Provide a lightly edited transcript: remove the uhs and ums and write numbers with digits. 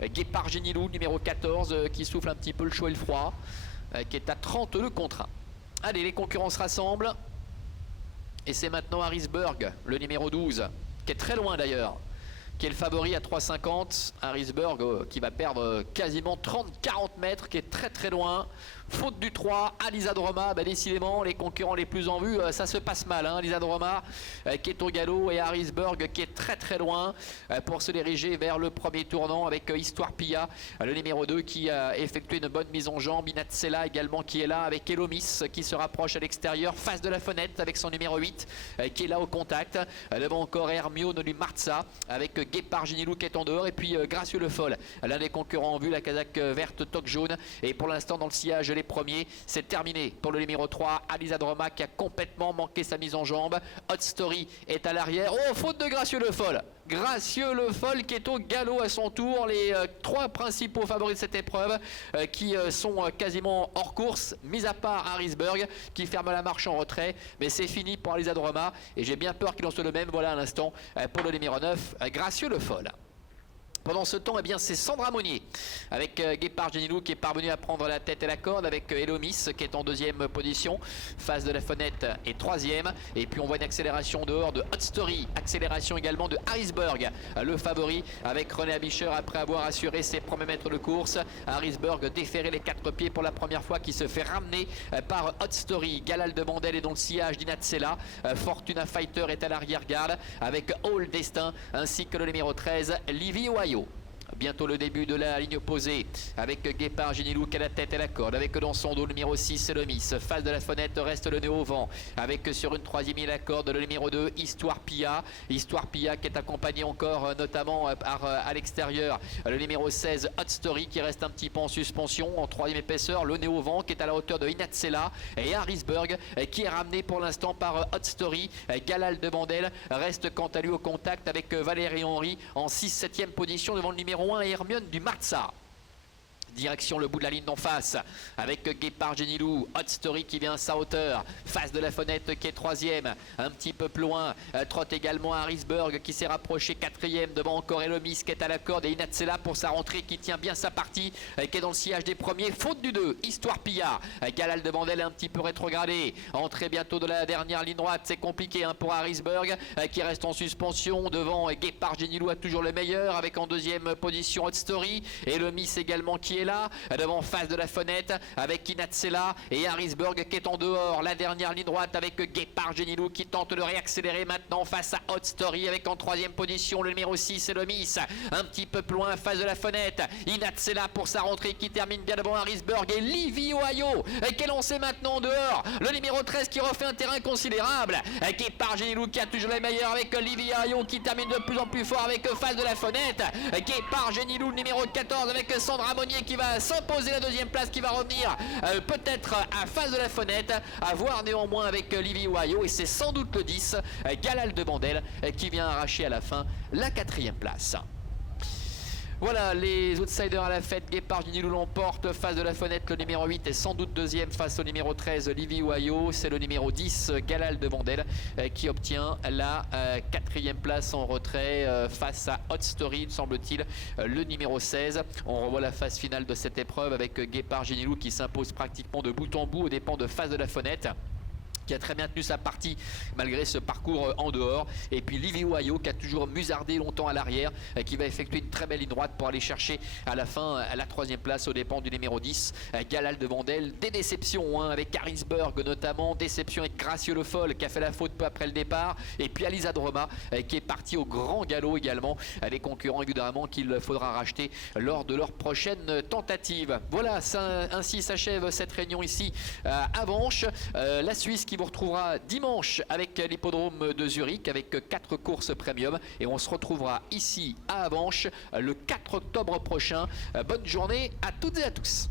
Guépard Génilou, numéro 14, qui souffle un petit peu le chaud et le froid, qui est à 32 contre 1. Allez, les concurrents se rassemblent. Et c'est maintenant Harrisburg, le numéro 12, qui est très loin d'ailleurs, qui est le favori à 3,50. Harrisburg qui va perdre quasiment 30-40 mètres, qui est très très loin. Faute du 3, Alisadroma, décidément les concurrents les plus en vue, ça se passe mal. Alisadroma qui est au galop et Harrisburg qui est très très loin pour se diriger vers le premier tournant avec Histoire Pia, le numéro 2 qui a effectué une bonne mise en jambe. Inatsela également qui est là avec Elomis qui se rapproche à l'extérieur, face de la fenêtre avec son numéro 8 qui est là au contact. Devant encore Hermione du Marza avec Guépard Génilou qui est en dehors et puis Gracieux Le Foll, l'un des concurrents en vue, la casaque verte toque jaune. Et pour l'instant dans le sillage les premiers, c'est terminé pour le numéro 3, Alisadroma qui a complètement manqué sa mise en jambe. Hot Story est à l'arrière. Oh, faute de Gracieux Le Foll. Gracieux Le Foll qui est au galop à son tour. Les trois principaux favoris de cette épreuve qui sont quasiment hors course, mis à part Harrisburg qui ferme la marche en retrait. Mais c'est fini pour Alisadroma et j'ai bien peur qu'il en soit le même. Voilà à l'instant pour le numéro 9, Gracieux Le Foll. Pendant ce temps, c'est Sandra Monnier avec Guépard Génilou qui est parvenu à prendre la tête et la corde, avec Elomis qui est en deuxième position, face de la fenêtre est troisième. Et puis on voit une accélération dehors de Hot Story, accélération également de Harrisburg, le favori avec René Abicher après avoir assuré ses premiers mètres de course. Harrisburg déféré les quatre pieds pour la première fois, qui se fait ramener par Hot Story. Galal de Bandel est dans le sillage d'Inatsela. Fortuna Fighter est à l'arrière-garde avec All Destin ainsi que le numéro 13, Livy Ohio. Bientôt le début de la ligne opposée avec Guépard Génilou qui a la tête et la corde, avec dans son dos le numéro 6 Elomis. Face de la fenêtre reste le nez au vent avec sur une troisième ligne la corde le numéro 2 Histoire Pia. Histoire Pia qui est accompagné encore notamment par à l'extérieur le numéro 16 Hot Story qui reste un petit peu en suspension en troisième épaisseur. Le nez au vent qui est à la hauteur de Inatsela et Harrisburg qui est ramené pour l'instant par Hot Story. Galal de Bandel reste quant à lui au contact avec Valérie Henry en 6-7e position devant le numéro 1 Hermione du Marza. Direction le bout de la ligne d'en face avec Guépard Génilou, Hot Story qui vient à sa hauteur, face de la fenêtre qui est troisième, un petit peu plus loin trotte également Harrisburg qui s'est rapproché quatrième, devant encore Elomis qui est à la corde et Inatsela pour sa rentrée qui tient bien sa partie, qui est dans le sillage des premiers. Faute du 2, Histoire Pia, Galal de Bandel est un petit peu rétrogradé, entrée bientôt de la dernière ligne droite, c'est compliqué pour Harrisburg qui reste en suspension, devant Guépard Génilou a toujours le meilleur avec en deuxième position Hot Story, et Elomis également qui est là, devant face de la fenêtre avec Inatsela et Harrisburg qui est en dehors. La dernière ligne droite avec Guépard Génilou qui tente de réaccélérer maintenant face à Hot Story avec en troisième position le numéro 6 Elomis. Un petit peu plus loin face de la fenêtre, Inatsela pour sa rentrée qui termine bien devant Harrisburg et Livy Ohio qui est lancé maintenant dehors. Le numéro 13 qui refait un terrain considérable. Guépard Génilou qui a toujours les meilleurs avec Livy Ohio qui termine de plus en plus fort avec face de la fenêtre. Guépard Génilou numéro 14 avec Sandra Monnier qui va s'imposer la deuxième place, qui va revenir peut-être à face de la fenêtre, à voir néanmoins avec Livy Ohio, et c'est sans doute le 10 Galal de Bandel qui vient arracher à la fin la quatrième place. Voilà les outsiders à la fête. Guépard Génilou l'emporte face de la fenêtre. Le numéro 8 est sans doute deuxième face au numéro 13 Livy Ohio. C'est le numéro 10 Galal de Bandel qui obtient la quatrième place en retrait face à Hot Story, semble-t-il, le numéro 16. On revoit la phase finale de cette épreuve avec Guépard Génilou qui s'impose pratiquement de bout en bout aux dépens de face de la fenêtre, qui a très bien tenu sa partie malgré ce parcours en dehors. Et puis Livy Ohio qui a toujours musardé longtemps à l'arrière, qui va effectuer une très belle ligne droite pour aller chercher à la fin à la troisième place aux dépens du numéro 10 Galal de Bandel. Des déceptions avec Harrisburg notamment, déception avec Gracieux Le Foll qui a fait la faute peu après le départ, et puis Alisadroma qui est parti au grand galop également. Les concurrents évidemment qu'il faudra racheter lors de leur prochaine tentative. Voilà, ainsi s'achève cette réunion ici à Avenches. La Suisse qui vous retrouvera dimanche avec l'hippodrome de Zurich avec 4 courses premium, et on se retrouvera ici à Avenches le 4 octobre prochain. Bonne journée à toutes et à tous.